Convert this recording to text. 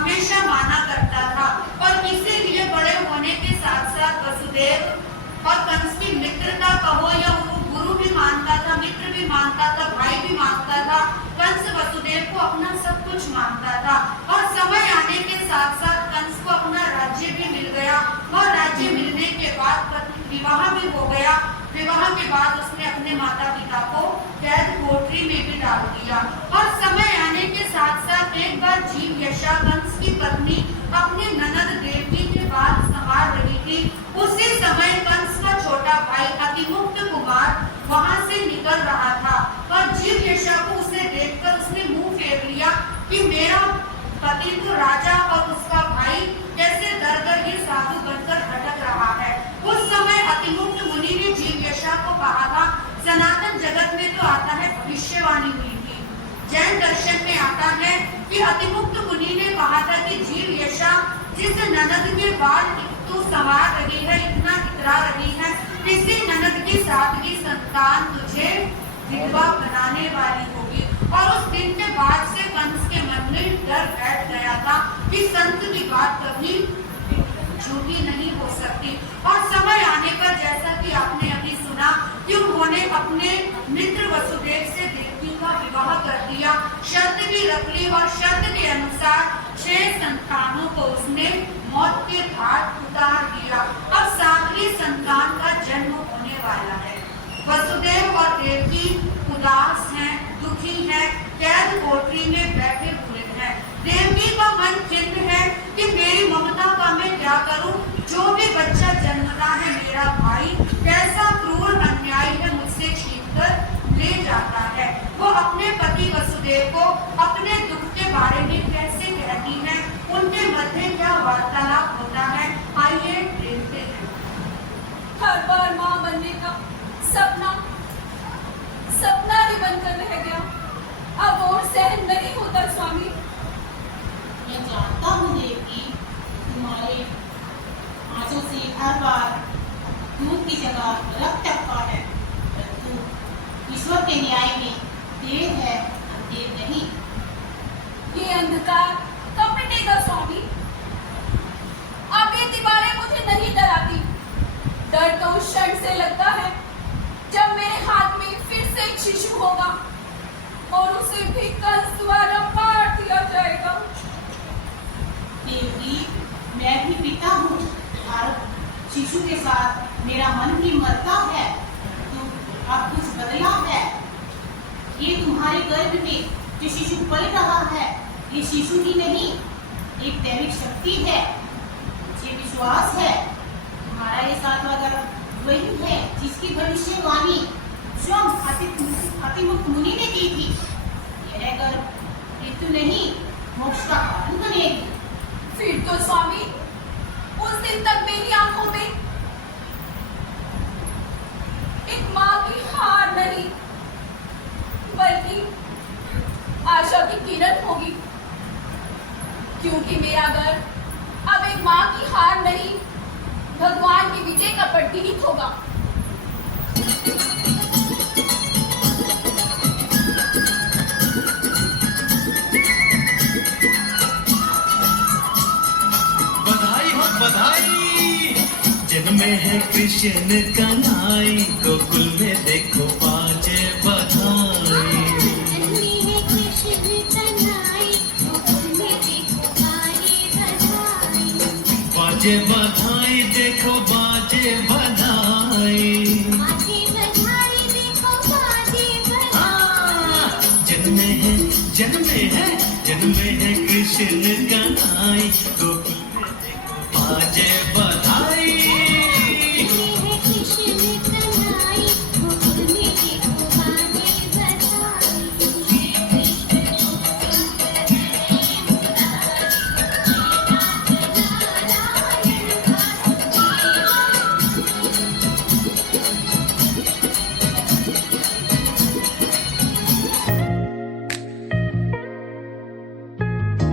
हमेशा माना करता था। और इसीलिए बड़े होने के साथ साथ वसुदेव और कंस की मित्रता कहो या उनको गुरु भी मानता था, मित्र भी मानता था, भाई भी मानता था। कंस वसुदेव को अपना सब कुछ मानता था। और समय आने के साथ साथ कंस को अपना राज्य भी मिल गया। और राज्य मिलने के बाद विवाह भी हो गया। विवाह के बाद उसने अपने माता पिता को कैद कोठरी में भी डाल दिया। और समय आने के साथ साथ एक बार जीवयशा कंस की पत्नी अपनी ननद देवकी के बाल संवार रही थी। उसी समय कंस का छोटा भाई अतिमुक्त कुमार वहां से निकल रहा था। और जीवयशा को उसे देखकर उसने मुंह फेर लिया कि मेरा पति तो राजा और उसका भाई कैसे दर दर ये साधु बनकर भटक रहा है। उस समय अतिमुक्त मुनि ने जीवयशा को कहा था, सनातन जगत में तो आता है भविष्यवाणी हुई थी। जैन दर्शन में आता है कि अतिमुक्त मुनि ने कहा था कि जीवयशा जिस ननद के बाल तू संवार रही है, इतना इतरा रही है, इसी ननद की सातवीं संतान तुझे विधवा बनाने वाली होगी। और उस दिन के बाद से कंस के मन में डर बैठ गया था कि संत की बात कभी झूठी नहीं हो सकती। और समय आने पर जैसा कि आपने अभी सुना कि उन्होंने अपने मित्र वसुदेव से देवकी का विवाह कर दिया, शर्त भी रख ली। और शर्त के अनुसार 6 संतानों को उसने मौत के घाट उतार दिया। अब 7वीं संतान का जन्म होने वाला है। वसुदेव और देवकी उदास हैं, दुखी हैं, कैद कोठरी में बैठे हुए हैं। देवकी का मन खिन्न है कि मेरी ममता का मैं क्या करूं, जो भी बच्चा जन्मता है मेरा भाई कैसा क्रूर अन्याय है मुझसे छीनकर ले जाता है। वो अपने पति वसुदेव को अपने दुख के बारे में कैसे कहती है, उनके मध्य क्या वार्तालाप होता है, आइए देखते हैं। हर बार माँ बनने का सपना ही बनकर रह गया। अब और सहन नहीं होता स्वामी। मैं जानता हूँ देवकी, तुम्हारे आंचों से हर बार दूध की जगह रक्त टपका है, परंतु ईश्वर के न्याय में देर है, अंधेर नहीं। ये अंधकार कब मिटेगा स्वामी? अब ये दीवारें मुझे नहीं डराती। डर तो उस क्षण से लगता है जब मेरे हाथ में फिर से एक शिशु होगा और उसे भी कंस द्वारा मार दिया जाएगा। देवकी, मैं भी पिता हूँ और शिशु के साथ मेरा मन भी मरता है, तो अब कुछ बदला है। ये तुम्हारे गर्भ में जो शिशु पल रहा है, ये शिशु ही नहीं, एक दैविक शक्ति है। मुझे विश्वास है तुम्हारा ये 7वां गर्भ वही है जिसकी भविष्यवाणी स्वयं अतिमुक्त मुनि ने की थी। यह गर्भ मृत्यु नहीं, मोक्ष का कारण बनेगी। फिर तो स्वामी उस दिन तक मेरी आंखों में एक माँ की हार नहीं बल्कि आशा की किरण होगी, क्योंकि मेरा गर्भ अब एक माँ की हार नहीं, भगवान की विजय का प्रतीक होगा। बधाई हो बधाई, जन्मे है कृष्ण कन्हई, गोकुल में देखो बाजे बधाई। बाजे बधाई देखो बाजे बधाई, जन्मे है कृष्ण कन्हई, गोकुल